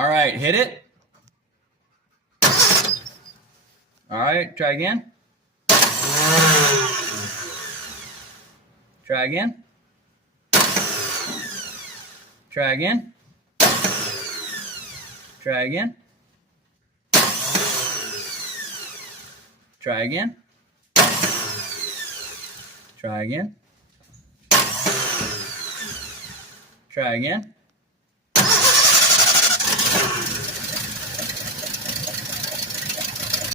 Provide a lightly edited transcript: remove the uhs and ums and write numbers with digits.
All right, hit it. All right, try again. Try again. Try again. Try again. Try again. Try again. Try again.